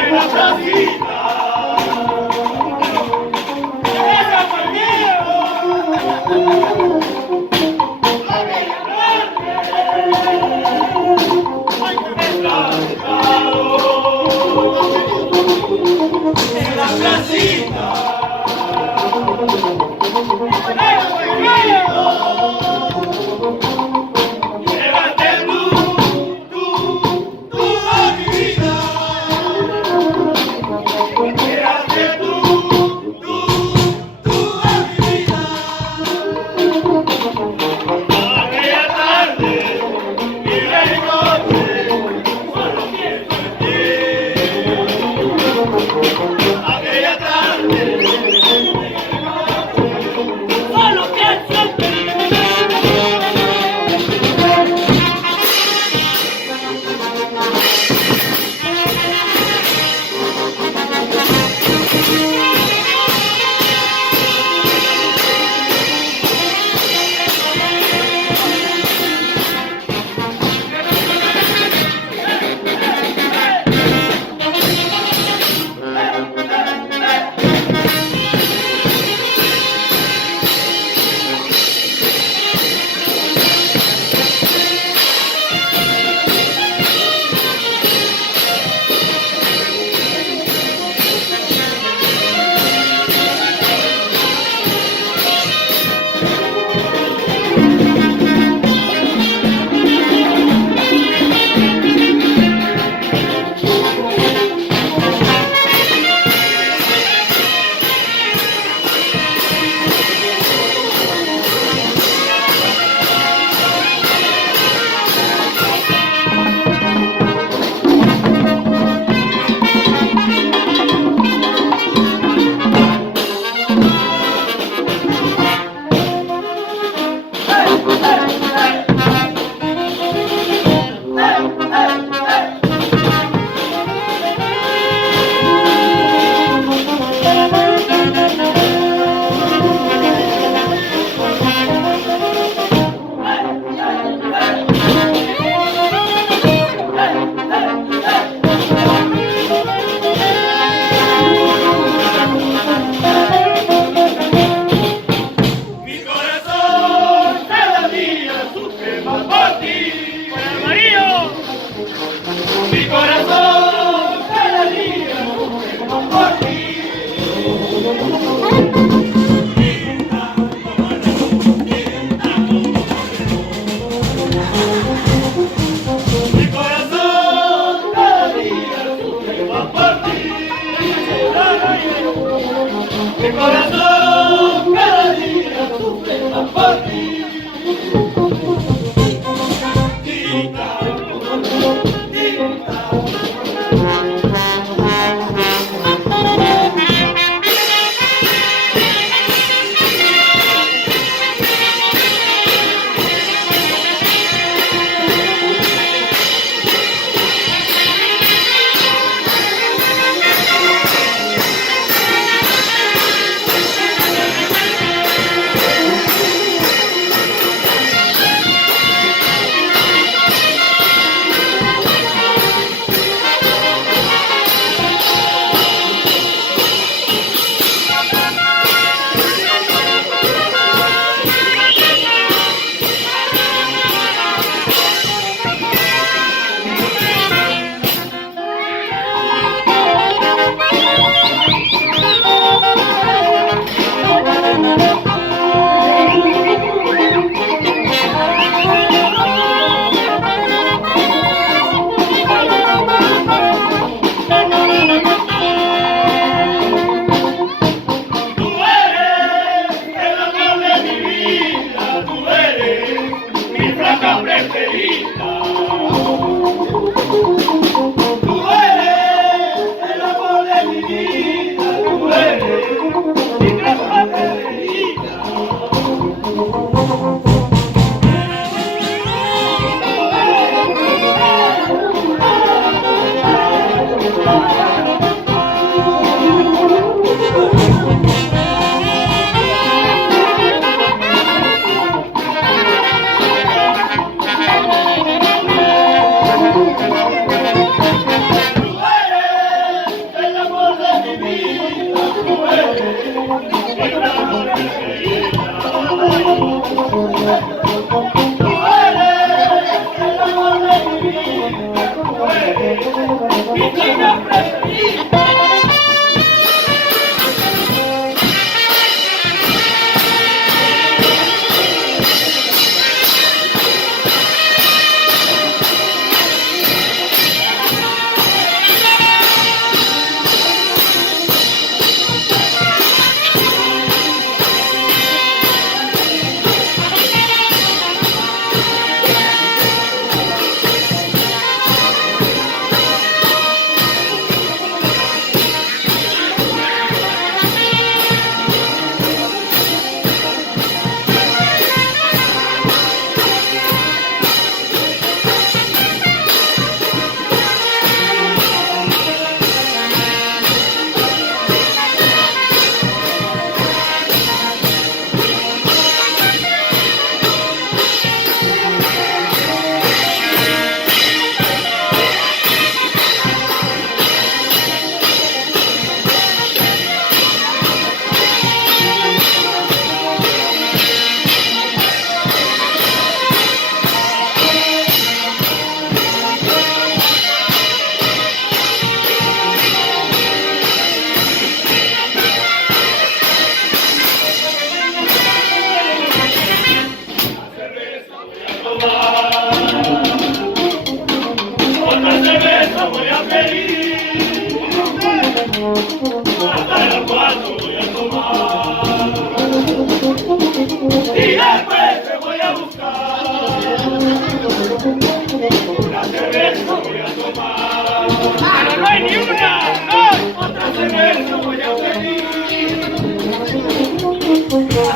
en la placita. ¡Esa por en la placita. Llévate tú a mi vida. Llévate tú a mi vida. Aquella tarde y la noche solo pienso en ti. Aquella tarde. Solo pienso en ti. Mi corazón cada día sufre más por ti. Mi corazón cada día sufre más por ti. Mi corazón cada día sufre más por ti. Preferida. Tú eres el amor de mi vida, tú eres mi gran preferida. mi chica preferida. Otra cerveza voy a pedir, hasta las 4 voy a tomar, y después te voy a buscar, una cerveza voy a tomar, pero no hay ni una, no, otra cerveza voy a pedir,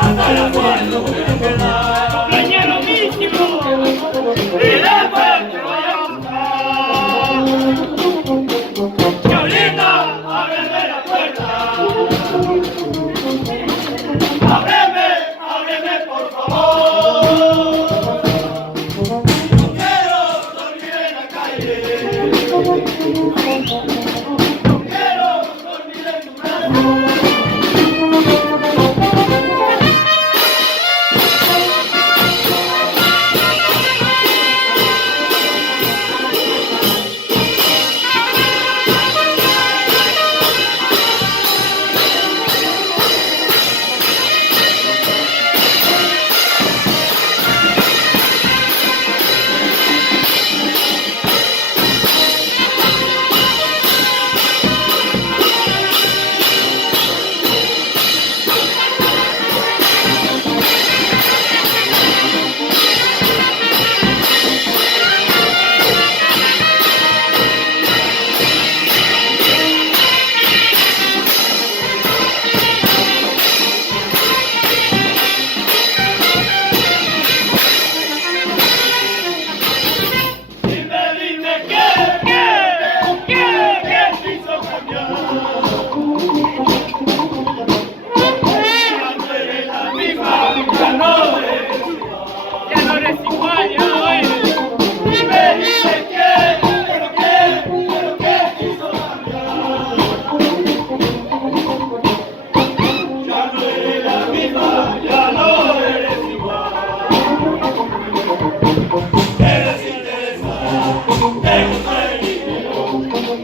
hasta las 4 voy a quedar, compañero mísimo, y después te voy a ábreme la puerta, ábreme por favor, no quiero dormir en la calle, no quiero dormir en tu brazo.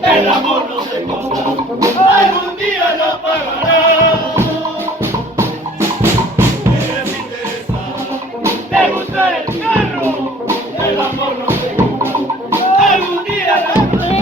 El amor no se compra, algún día lo pagará. Eres interesada, te gusta el carro, el amor no se compra, algún día lo pagará.